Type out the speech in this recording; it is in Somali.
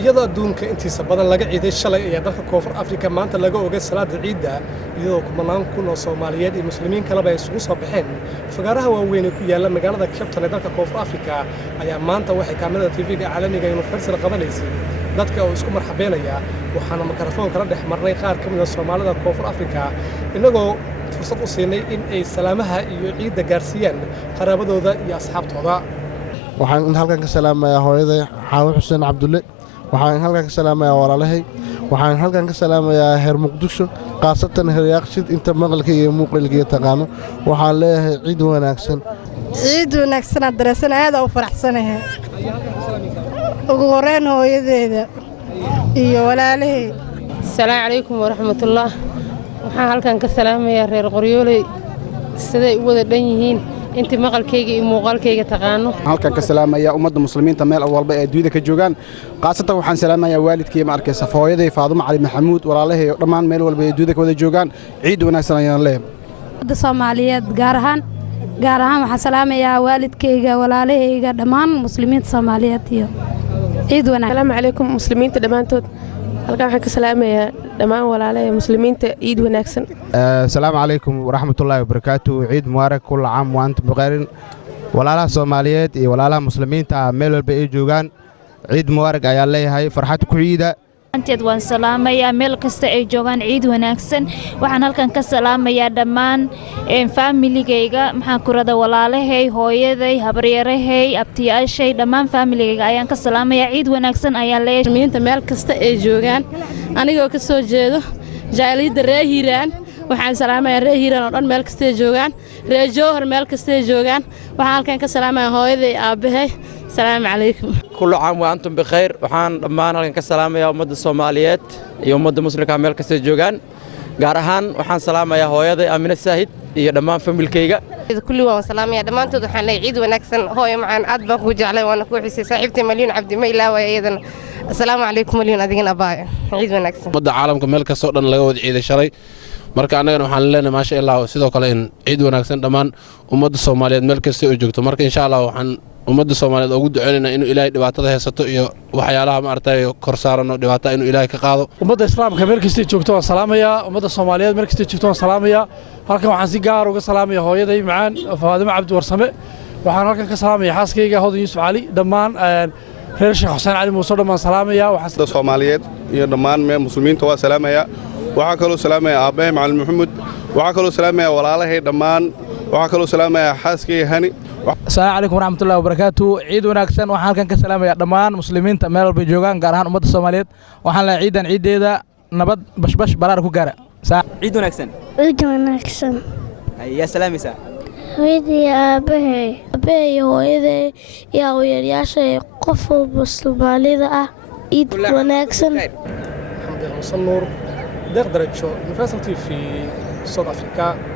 iyadoo adduunka intiisa badan laga ciiday shalay ayaa dalka koonfur afrika maanta laga ogay salaada ciidda iyadoo kumanaan kun oo Soomaaliyeed iyo muslimiin kaleba ay isugu soo baxeen fagaaraha waaweyn ee ku yaala magaalada Cape Town ee dalka koonfur afrika ayaa maanta waxay kaamirada TV-ga caalamiga Universal qabanaysay dadka oo isku marxabeynaya waxaana mikrofoon kala dhex marnay qaar ka mid ah Soomaalida koonfur afrika inagoo fursad u siinay in ay salaamaha iyo ciidda gaarsiiyaan qaraabadooda iyo asxaabtooda waxaan halkan ka salaamayaa hooyaday Xaawo Xuseen Cabdulle waxaan halkan ka salaamayaa walaalahay waxaan halkan ka salaamayaa heer Muqdisho qaasatan heer Yaaqshid inta maqalka iyo muuqaalka taqaano waxaan leeyahay ciid wanaagsan adarsan aad u faraxsanahay ugu horeen hooyadeeda iyo walaalahay Assalaamu calaykum waraxmatullaah waxaan halkan ka salaamayaa reer Qoryooley siday u wada dhan yihiin intii maqalkayga iyo muuqaalkayga taqaano halkan ka salaamaya ummadda muslimiinta meel walba ee dunida ka joogaan qaasatan waxaan salaamayaa waalidkay ma arkaysa hooyaday Faadumo Cali Maxamuud walaalahay dhammaan meel walba ee dunida ka wada joogaan ciid wanaagsan ayaan leeyahay ummadda Soomaaliyeed gaar ahaan waxaan salaamayaa waalidkayga walaalahayga dhammaan muslimiinta Soomaaliyeed iyo ciid wanaagsan assalaamu calaykum muslimiinta dhamaantood halkan waxaan ka salaamayaa dhammaan walaalahay muslimiinta ciid wanaagsan assalaamu calaykum waraxmatullaahi wabarakaatuh ciid mubaarak kullu caam wa antum bikhayr walaalaha Soomaaliyeed iyo walaalaha muslimiinta meel walba ay joogaan ciid mubaarak ayaa leeyahay farxad ku ciida anteed waan salaamayaa meel kasta ay joogaan ciid wanaagsan waxaan halkan ka salaamayaa dhammaan familigayga maxaan ku rada walaalahay hooyaday habaryarahay abtiyaashay dhammaan familigayga ayaan ka salaamayaa ciid wanaagsan ayaan leeyahay muslimiinta meel kasta ay joogaan anigoo ka soo jeedo jaaliyada reer Hiiraan waxaan salaamayaa reer Hiiraan oo dhan meel kasta ay joogaan reer Jowhar meel kasta ay joogaan waxaan halkan ka salaamayaa hooyaday aabahay السلام عليكم كل عام وأنتم بخير وحان دمان halkan ka salaamaya ummadda Soomaaliyeed iyo ummadda muslimka meel kasta joogaan gaar ahaan waxaan salaamayaa hooyaday Aamina Saahid iyo dhammaan familkayga kulli waan salaamayaa dhamaantood waxaan leeyahay ciid wanaagsan hooyo macaan aad baan ku jeclay waana ku xisay saaxiibtay Maliyun Cabdi ma ilaaway iyadana assalaamu calaykum Maliyun adigana baay ciid wanaagsan ummadda caalamka meel kasta oo dhan laga wada ciiday shalay marka anagana waxaan leenahay maasha Allah sidoo kale in ciid wanaagsan dhammaan ummadda Soomaaliyeed meel kasta oo joogto marka insha Allah waxaan ummadda Soomaaliyeed ugu duceynaa inuu Ilaahay dhibaatada haysato iyo waxyaalaha ma artay kor saarano dhibaato inuu Ilaahay ka qaado ummadda islaamka meel kasta joogto waan salaamayaa ummadda Soomaaliyeed meel kasta joogto waan salaamayaa halkan waxaan si gaar uga salaamayaa hooyaday macaan Faadumo Cabdi Warsame waxaan halkan ka salaamayaa xaaskayga Hodan Yuusuf Cali dhammaan reer Sheekh Xuseen Cali Muuse dhammaan salaamayaa waxaan Soomaaliyeed iyo dhammaan muslimiinta waa salaamayaa waxaan kaloo salaamayaa aabahay Macallin Maxamuud waxaan kaloo salaamayaa walaalahay dhammaan waxaan kaloo salaamayaa xaaskayga Hani السلام عليكم ورحمة الله وبركاته عيد وناكسن وحنا كان كسلام يا دمان مسلمين تمال بيجوغان قارهان أمة الصوماليات وحنا عيدا عيد ذا نبض بش براركو قارة عيد وناكسن يا سلام يا هيدي يا أبي وهيدي يا ويرياشي قفل بالصومالي ذا عيد وناكسن محمد المصنور دغدرج شو نفاسلتي في سود أفريقيا